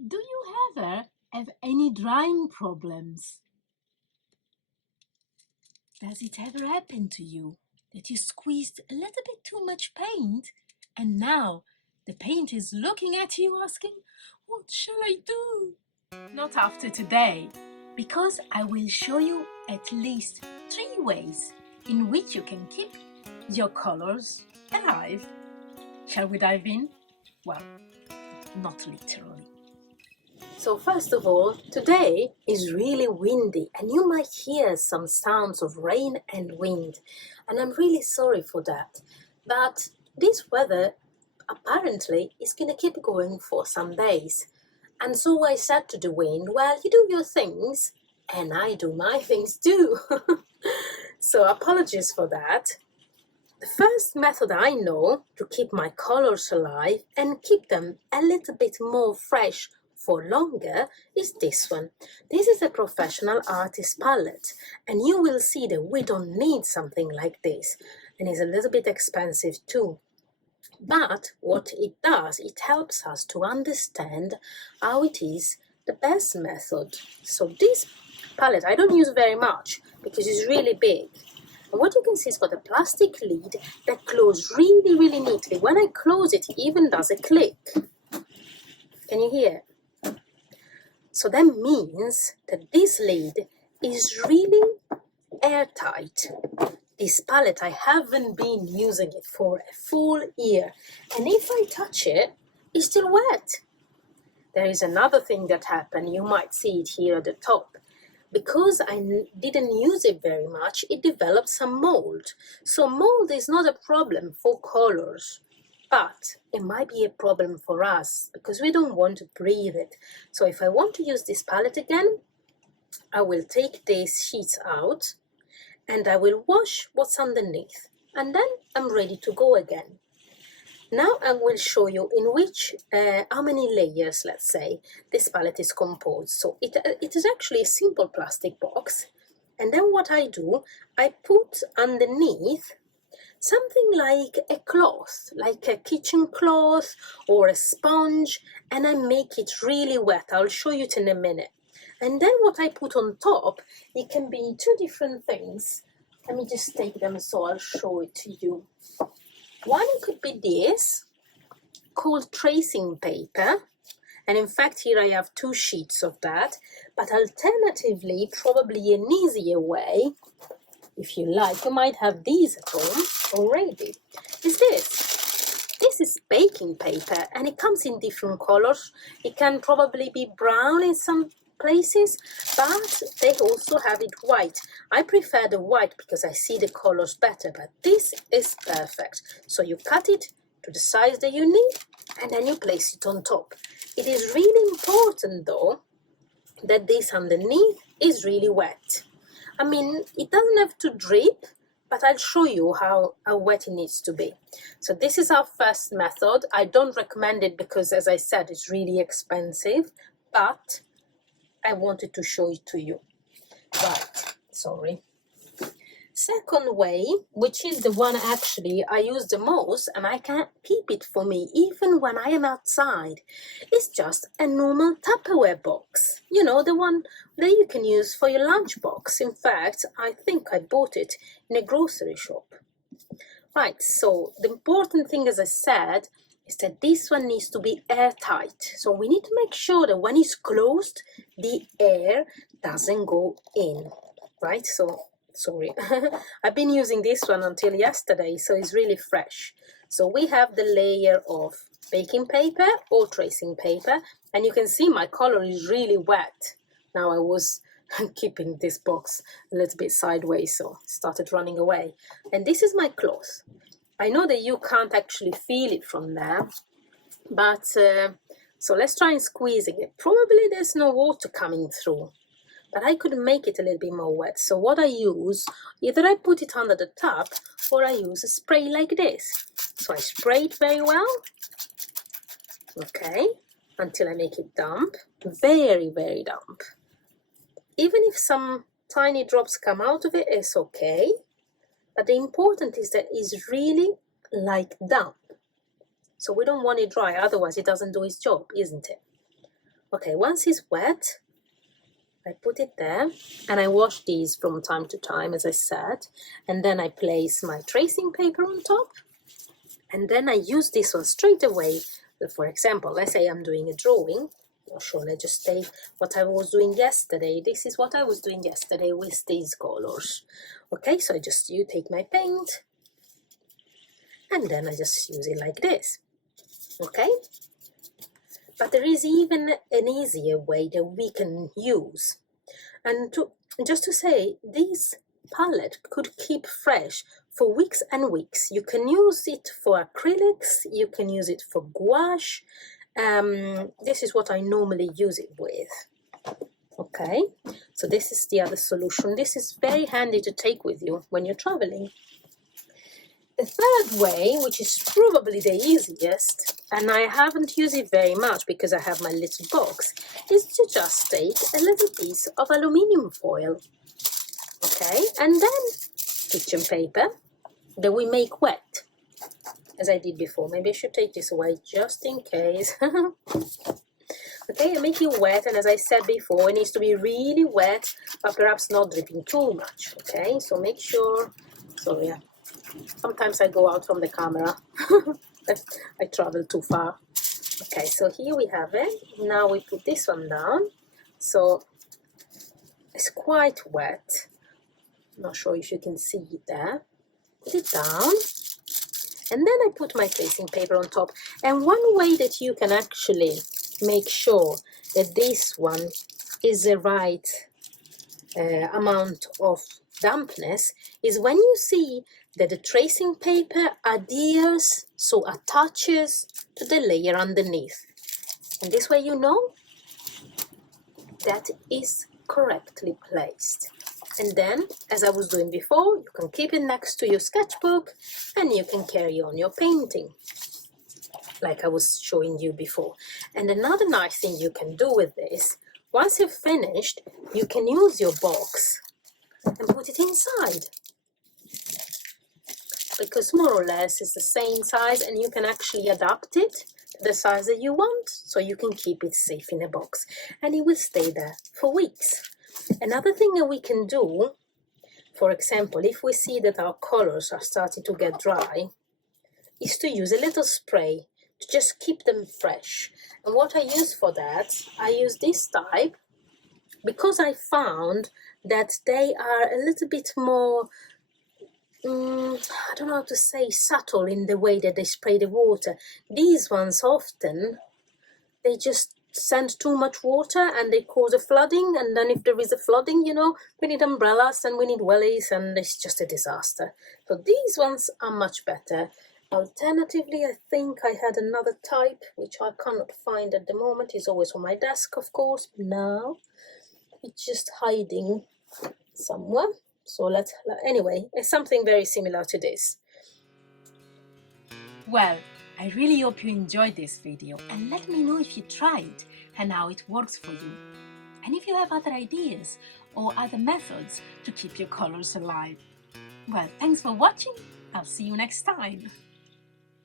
Do you ever have any drawing problems? Does it ever happen to you that you squeezed a little bit too much paint and now the paint is looking at you asking, "What shall I do?" Not after today, because I will show you at least 3 ways in which you can keep your colors alive. Shall we dive in? Well, not literally. So first of all, today is really windy and you might hear some sounds of rain and wind, and I'm really sorry for that. But this weather apparently is going to keep going for some days. And so I said to the wind, well, you do your things and I do my things too. So apologies for that. The first method I know to keep my colors alive and keep them a little bit more fresh for longer is this one. This is a professional artist palette, and you will see that we don't need something like this, and it's a little bit expensive too. But what it does, it helps us to understand how it is the best method. So this palette I don't use very much because it's really big. And what you can see is got a plastic lid that closes really, really neatly. When I close it, it even does a click. Can you hear? So that means that this lid is really airtight. This palette, I haven't been using it for a full year. And if I touch it, it's still wet. There is another thing that happened. You might see it here at the top. Because I didn't use it very much, it developed some mold. So mold is not a problem for colors, but it might be a problem for us because we don't want to breathe it. So if I want to use this palette again, I will take these sheets out and I will wash what's underneath. And then I'm ready to go again. Now I will show you in which, how many layers, let's say, this palette is composed. So it is actually a simple plastic box. And then what I do, I put underneath something like a cloth, like a kitchen cloth or a sponge, and I make it really wet. I'll show you it in a minute. And then what I put on top, it can be two different things. Let me just take them so I'll show it to you. One could be this, called tracing paper. And in fact, here I have 2 sheets of that. But alternatively, probably an easier way, if you like, you might have these at home already, is this. This is baking paper and it comes in different colors. It can probably be brown in some places, but they also have it white. I prefer the white because I see the colors better, but this is perfect. So you cut it to the size that you need and then you place it on top. It is really important though that this underneath is really wet. I mean, it doesn't have to drip, but I'll show you how wet it needs to be. So this is our first method. I don't recommend it because, as I said, it's really expensive, but I wanted to show it to you. Right, sorry. Second way, which is the one actually I use the most and I can keep it for me even when I am outside, is just a normal Tupperware box. You know, the one that you can use for your lunchbox. In fact, I think I bought it in a grocery shop. Right, so the important thing, as I said, is that this one needs to be airtight. So we need to make sure that when it's closed, the air doesn't go in, right? So, sorry, I've been using this one until yesterday, so it's really fresh. So we have the layer of baking paper or tracing paper, and you can see my color is really wet. Now I was keeping this box a little bit sideways, so it started running away. And this is my cloth. I know that you can't actually feel it from there, but so let's try and squeezing it. Probably there's no water coming through, but I could make it a little bit more wet. So what I use, either I put it under the tap or I use a spray like this. So I spray it very well, okay, until I make it damp, very, very damp. Even if some tiny drops come out of it, it's okay. But the important is that it's really like damp. So we don't want it dry, otherwise it doesn't do its job, isn't it? Okay, once it's wet, I put it there, and I wash these from time to time, as I said, and then I place my tracing paper on top, and then I use this one straight away. For example, let's say I'm doing a drawing. Not sure, let's just say what I was doing yesterday. This is what I was doing yesterday with these colors. Okay, so you take my paint, and then I just use it like this. Okay? But there is even an easier way that we can use. And just to say, this palette could keep fresh for weeks and weeks. You can use it for acrylics, you can use it for gouache. This is what I normally use it with. Okay, so this is the other solution. This is very handy to take with you when you're traveling. The third way, which is probably the easiest, and I haven't used it very much because I have my little box, is to just take a little piece of aluminium foil. Okay, and then kitchen paper that we make wet, as I did before. Maybe I should take this away just in case. Okay, I make it wet, and as I said before, it needs to be really wet, but perhaps not dripping too much. Okay, so make sure. So yeah, sometimes I go out from the camera. I travel too far. Okay, so here we have it. Now we put this one down. So it's quite wet. Not sure if you can see it there. Put it down. And then I put my tracing paper on top. And one way that you can actually make sure that this one is the right amount of dampness is when you see that the tracing paper adheres, so attaches to the layer underneath. And this way you know that is correctly placed. And then, as I was doing before, you can keep it next to your sketchbook and you can carry on your painting, like I was showing you before. And another nice thing you can do with this, once you've finished, you can use your box and put it inside, because more or less it's the same size and you can actually adapt it to the size that you want, so you can keep it safe in a box and it will stay there for weeks. Another thing that we can do, for example, if we see that our colors are starting to get dry, is to use a little spray to just keep them fresh. And what I use for that, I use this type because I found that they are a little bit more, I don't know how to say, subtle in the way that they spray the water. These ones often, they just send too much water and they cause a flooding, and then if there is a flooding, you know, we need umbrellas and we need wellies and it's just a disaster. So these ones are much better. Alternatively, I think I had another type which I cannot find at the moment. It's always on my desk, of course, but now it's just hiding somewhere. So anyway, it's something very similar to this. Well, I really hope you enjoyed this video and let me know if you tried and how it works for you. And if you have other ideas or other methods to keep your colors alive. Well, thanks for watching. I'll see you next time.